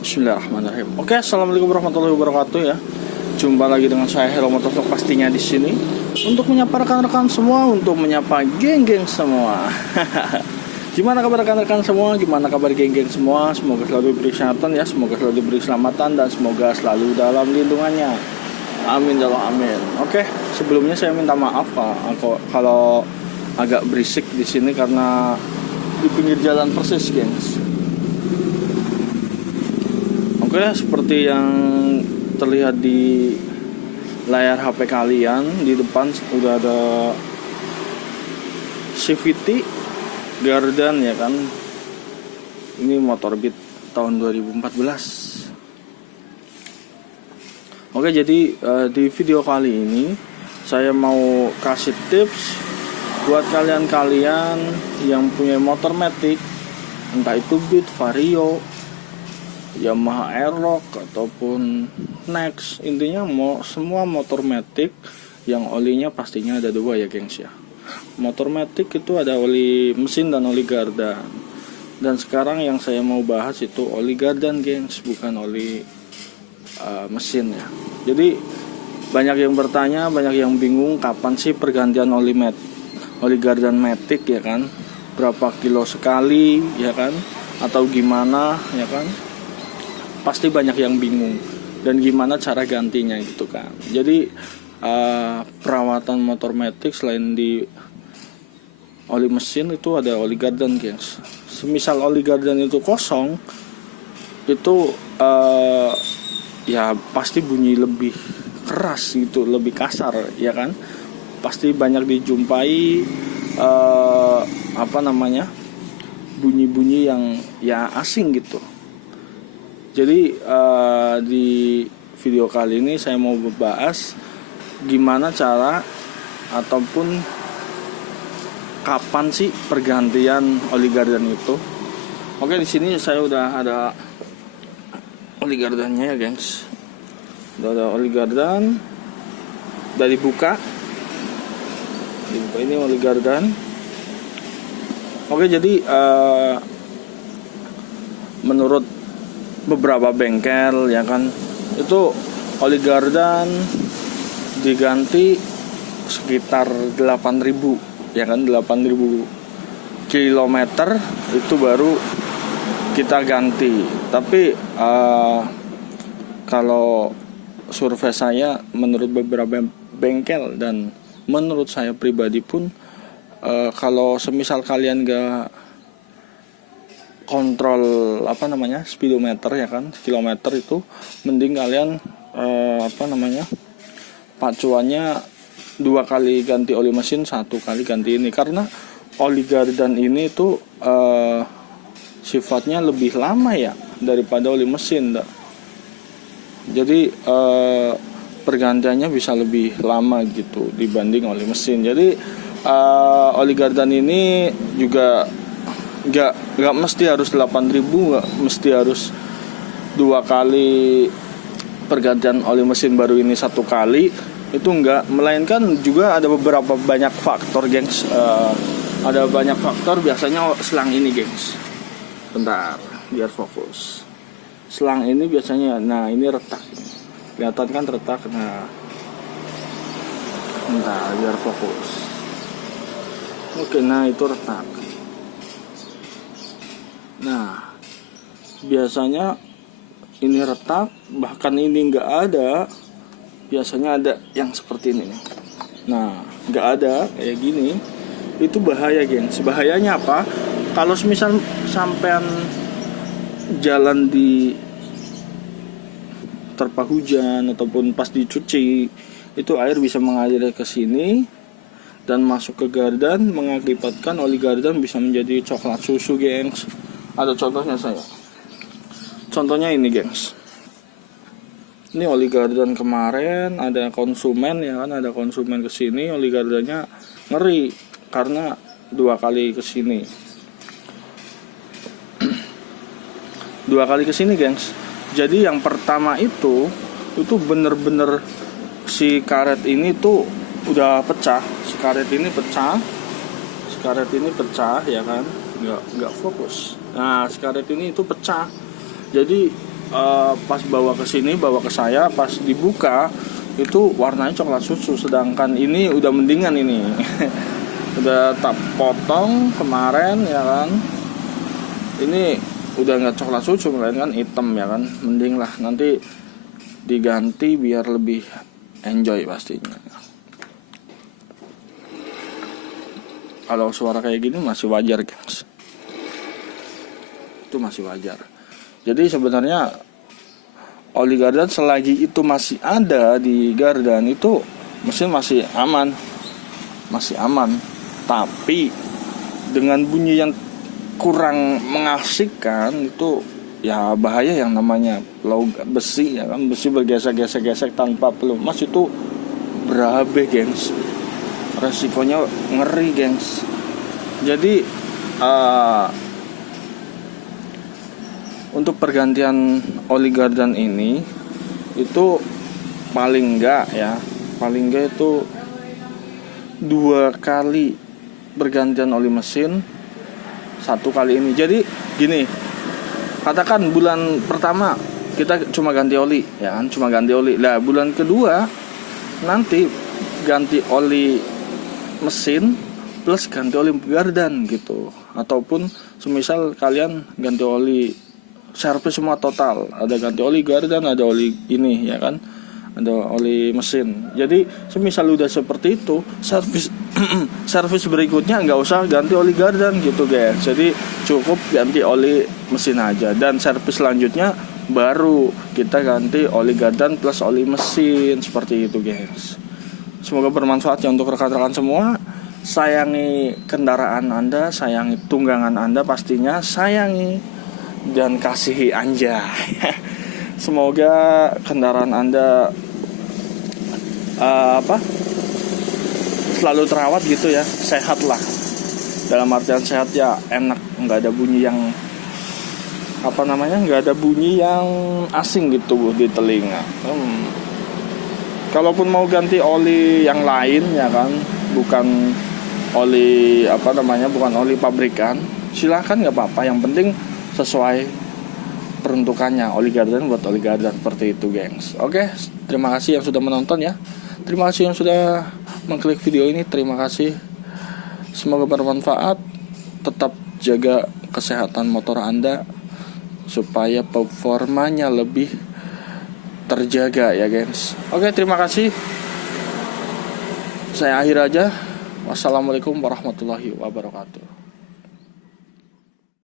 Bismillahirrahmanirrahim. Oke, assalamualaikum warahmatullahi wabarakatuh ya. Jumpa lagi dengan saya Hero Motovlog pastinya di sini untuk menyapa rekan-rekan semua, untuk menyapa geng-geng semua. Gimana kabar rekan-rekan semua? Gimana kabar geng-geng semua? Semoga selalu diberi kesehatan ya, semoga selalu diberi keselamatan dan semoga selalu dalam lindungannya. Amin ya Allah, amin. Oke, sebelumnya saya minta maaf kalau agak berisik di sini karena di pinggir jalan persis, gengs. Oke, seperti yang terlihat di layar HP kalian, di depan udah ada CVT Gardan ya kan. Ini motor Beat tahun 2014. Oke, jadi di video kali ini saya mau kasih tips buat kalian-kalian yang punya motor matic, entah itu Beat, Vario, Yamaha Aerox ataupun Next. Intinya semua motor matic yang olinya pastinya ada dua ya gengs ya. Motor matic itu ada oli mesin dan oli gardan. Dan sekarang yang saya mau bahas itu oli gardan gengs, bukan oli mesin ya. Jadi banyak yang bertanya, banyak yang bingung kapan sih pergantian oli gardan matic ya kan, berapa kilo sekali ya kan, atau gimana ya kan. Pasti banyak yang bingung dan gimana cara gantinya gitu kan. Jadi perawatan motor matic selain di oli mesin itu ada oli gardan gengs. Semisal oli gardan itu kosong, itu ya pasti bunyi lebih keras gitu, lebih kasar ya kan. Pasti banyak dijumpai bunyi-bunyi yang ya asing gitu. Jadi di video kali ini saya mau membahas gimana cara ataupun kapan sih pergantian oli gardan itu. Oke, di sini saya udah ada oli gardannya ya, gengs. Udah ada oli gardan. Dari buka. Ini oli gardan. Oke, jadi menurut beberapa bengkel ya kan, itu oli gardan diganti sekitar 8.000 ya kan, 8.000 kilometer itu baru kita ganti. Tapi kalau survei saya menurut beberapa bengkel dan menurut saya pribadi pun, kalau semisal kalian gak kontrol speedometer ya kan, kilometer itu mending kalian pacuannya 2 kali ganti oli mesin, 1 kali ganti ini, karena oli gardan ini tuh sifatnya lebih lama ya daripada oli mesin jadi pergantiannya bisa lebih lama gitu dibanding oli mesin. Jadi oli gardan ini juga Gak mesti harus 8.000, gak mesti harus 2 kali pergantian oli mesin baru ini 1 kali, itu enggak, melainkan juga ada beberapa banyak faktor gengs. Ada banyak faktor, biasanya selang ini gengs. Bentar, biar fokus. Selang ini biasanya, nah ini retak, kelihatan kan retak. Nah, bentar, biar fokus. Oke, nah itu retak. Nah, biasanya ini retak, bahkan ini nggak ada. Biasanya ada yang seperti ini nih. Nah, nggak ada kayak gini. Itu bahaya, gengs. Bahayanya apa? Kalau misal sampean jalan di terpa hujan ataupun pas dicuci, itu air bisa mengalir ke sini dan masuk ke gardan, mengakibatkan oli gardan bisa menjadi coklat susu, gengs. Ada contohnya saya. Contohnya ini, gengs. Ini oli gardan kemarin, ada konsumen ya kan, ada konsumen kesini, oli gardannya ngeri karena 2 kali kesini. 2 kali kesini, gengs. Jadi yang pertama itu bener-bener si karet ini tuh udah pecah. Si karet ini pecah ya kan, nggak fokus. Nah, si karet ini itu pecah. Jadi pas bawa ke sini, bawa ke saya, pas dibuka itu warnanya coklat susu, sedangkan ini udah mendingan ini. Udah tak potong kemarin ya kan, ini udah nggak coklat susu melainkan hitam ya kan. Mending lah nanti diganti biar lebih enjoy pastinya. Kalau suara kayak gini masih wajar guys, itu masih wajar. Jadi sebenarnya oli gardan selagi itu masih ada di gardan itu mesin masih aman, masih aman. Tapi dengan bunyi yang kurang mengasihkan itu ya bahaya. Yang namanya besi ya kan, besi bergesek-gesek tanpa pelumas itu berabe gengs, resikonya ngeri gengs. Jadi untuk pergantian oli gardan ini itu paling enggak itu 2 kali bergantian oli mesin, 1 kali ini. Jadi gini, katakan bulan pertama kita cuma ganti oli ya kan, cuma ganti oli. Nah bulan kedua nanti ganti oli mesin plus ganti oli gardan gitu. Ataupun semisal kalian ganti oli servis semua total, ada ganti oli gardan, ada oli ini ya kan, ada oli mesin. Jadi semisal udah seperti itu, servis berikutnya nggak usah ganti oli gardan gitu guys. Jadi cukup ganti oli mesin aja, dan servis selanjutnya baru kita ganti oli gardan plus oli mesin, seperti itu guys. Semoga bermanfaat ya untuk rekan-rekan semua. Sayangi kendaraan Anda, sayangi tunggangan Anda, pastinya sayangi dan kasihi anjay. Semoga kendaraan Anda selalu terawat gitu ya, sehat lah. Dalam artian sehat ya enak, nggak ada bunyi yang nggak ada bunyi yang asing gitu di telinga. Kalaupun mau ganti oli yang lain ya kan, bukan oli bukan oli pabrikan, silahkan nggak apa-apa. Yang penting sesuai peruntukannya, oli gardan buat oli gardan, seperti itu gengs. Oke, terima kasih yang sudah menonton ya. Terima kasih yang sudah mengklik video ini. Terima kasih. Semoga bermanfaat. Tetap jaga kesehatan motor Anda supaya performanya lebih terjaga ya gengs. Oke, terima kasih. Saya akhir aja. Wassalamualaikum warahmatullahi wabarakatuh.